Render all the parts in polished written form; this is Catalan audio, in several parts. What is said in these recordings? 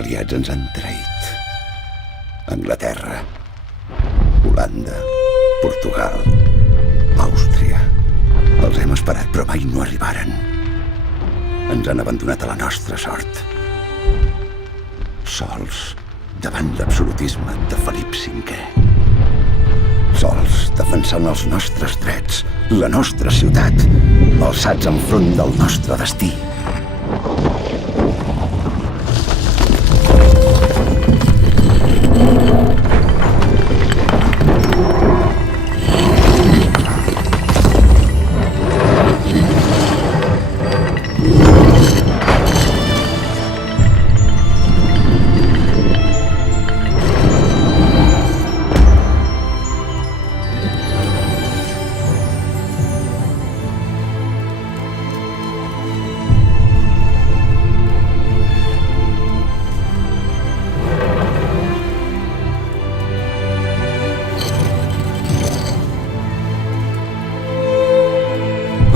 aliats ens han traït. Anglaterra, Holanda, Portugal, Àustria. Els hem esperat, però mai no arribaren. Ens han abandonat a la nostra sort. Sols davant l'absolutisme de Felip V. Sols defensant els nostres drets, la nostra ciutat, alçats enfront del nostre destí.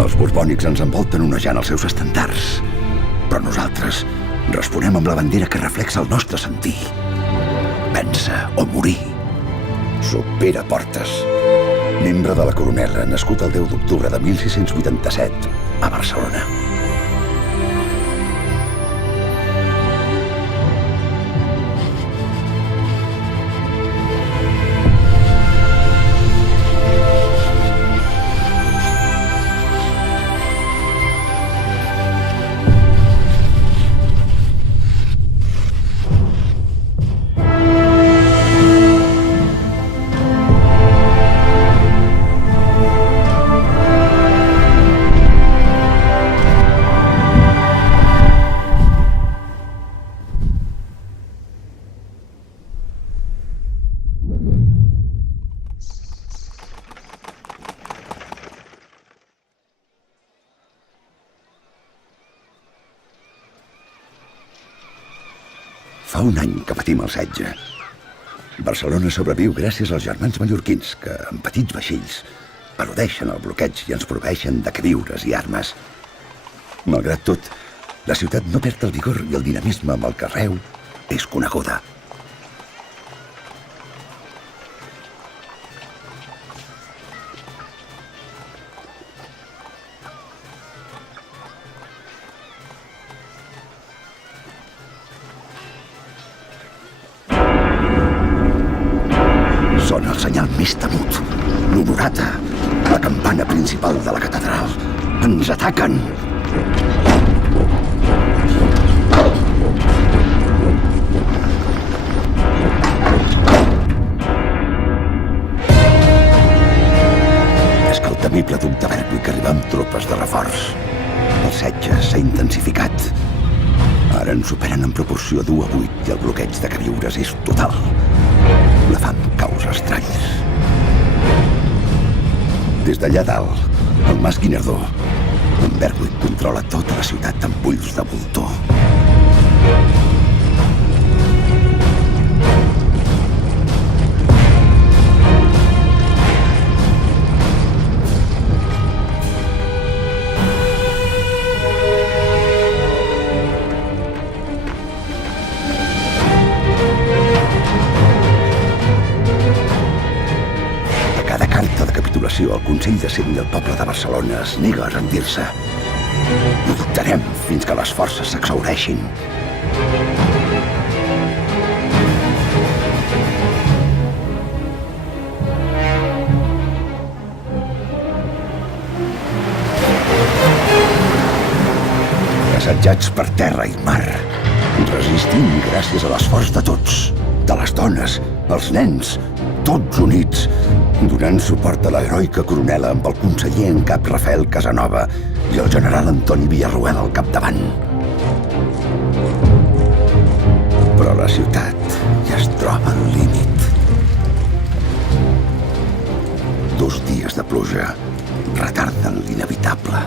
Els borbònics ens envolten onejant els seus estandards. Però nosaltres responem amb la bandera que reflexa el nostre sentir. Vèncer o morir. Soc Pere Portes, membre de la Coronela, nascut el 10 d'octubre de 1687 a Barcelona. Fa un any que patim el setge. Barcelona sobreviu gràcies als germans mallorquins que, en petits vaixells, eludeixen el bloqueig i ens proveeixen de queviures i armes. Malgrat tot, la ciutat no perd el vigor i el dinamisme amb el que arreu és coneguda. Sona el senyal més temut, l'honorata, la campana principal de la catedral. Ens ataquen! És que el temible duc de Berwick arriba amb tropes de reforç. El setge s'ha intensificat. Ara ens superen en proporció 2 a 8 i el bloqueig de queviures és total. La fam causa estralls. Des d'allà dalt, el Mas Guinardó, en Berwick controla tota la ciutat amb ulls de voltor. El Consell de Cent i el poble de Barcelona es nega a rendir-se. No dubtarem fins que les forces s'exhaureixin. Assetjats per terra i mar, resistim gràcies a l'esforç de tots, de les dones, els nens, tots units, donant suport a l'heroica coronela amb el conseller en cap Rafael Casanova i el general Antoni Villarroel al capdavant. Però la ciutat ja es troba al límit. 2 dies de pluja retarden l'inevitable.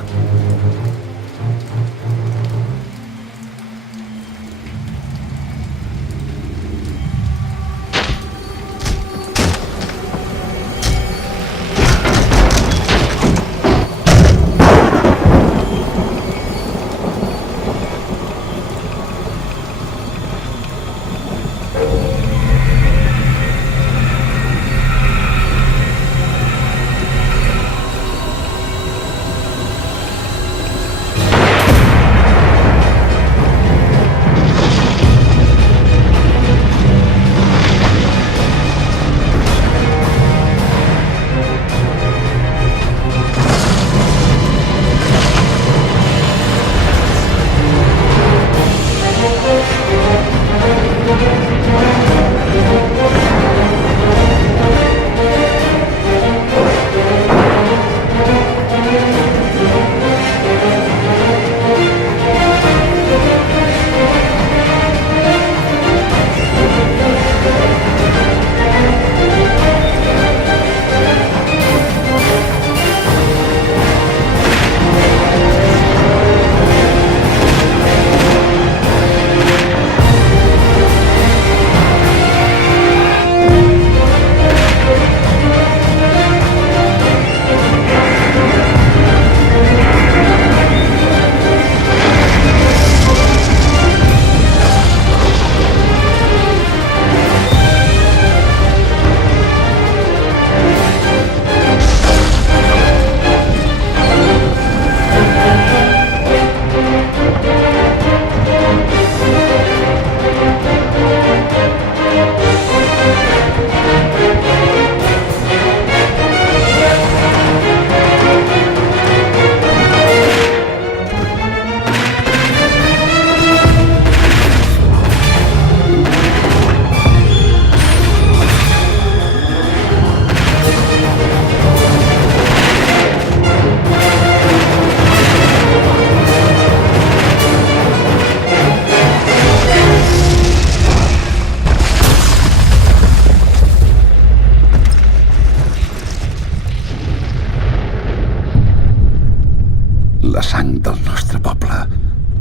sang del nostre poble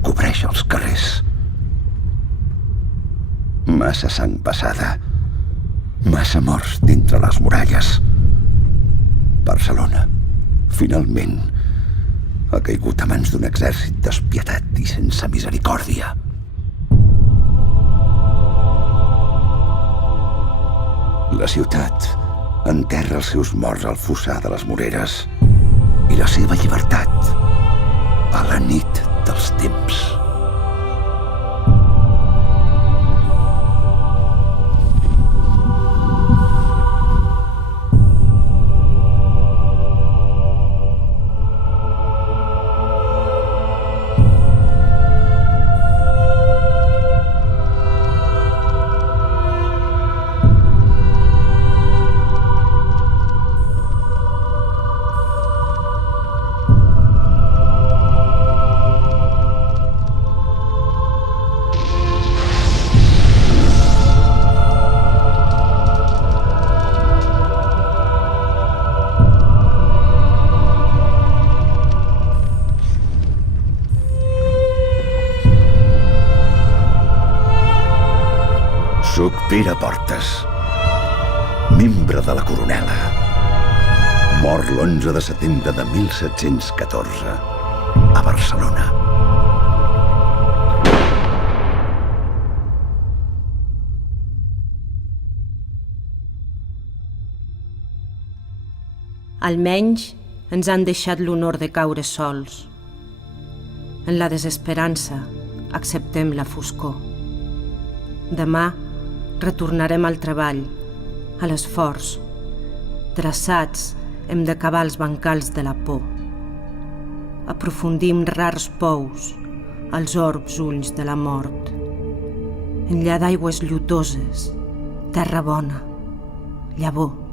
cobreix els carrers. Massa sang passada, massa morts dintre les muralles. Barcelona, finalment, ha caigut a mans d'un exèrcit despietat i sense misericòrdia. La ciutat enterra els seus morts al fossar de les Moreres i la seva llibertat a la nit dels temps. Soc Pere Portes, membre de la Coronela. Mor l'11 de setembre de 1714, a Barcelona. Almenys ens han deixat l'honor de caure sols. En la desesperança acceptem la foscor. Demà retornarem al treball, a l'esforç. Traçats hem d'acabar els bancals de la por. Aprofundim rars pous als orbs ulls de la mort. Enllà d'aigües llutoses, terra bona, llavor.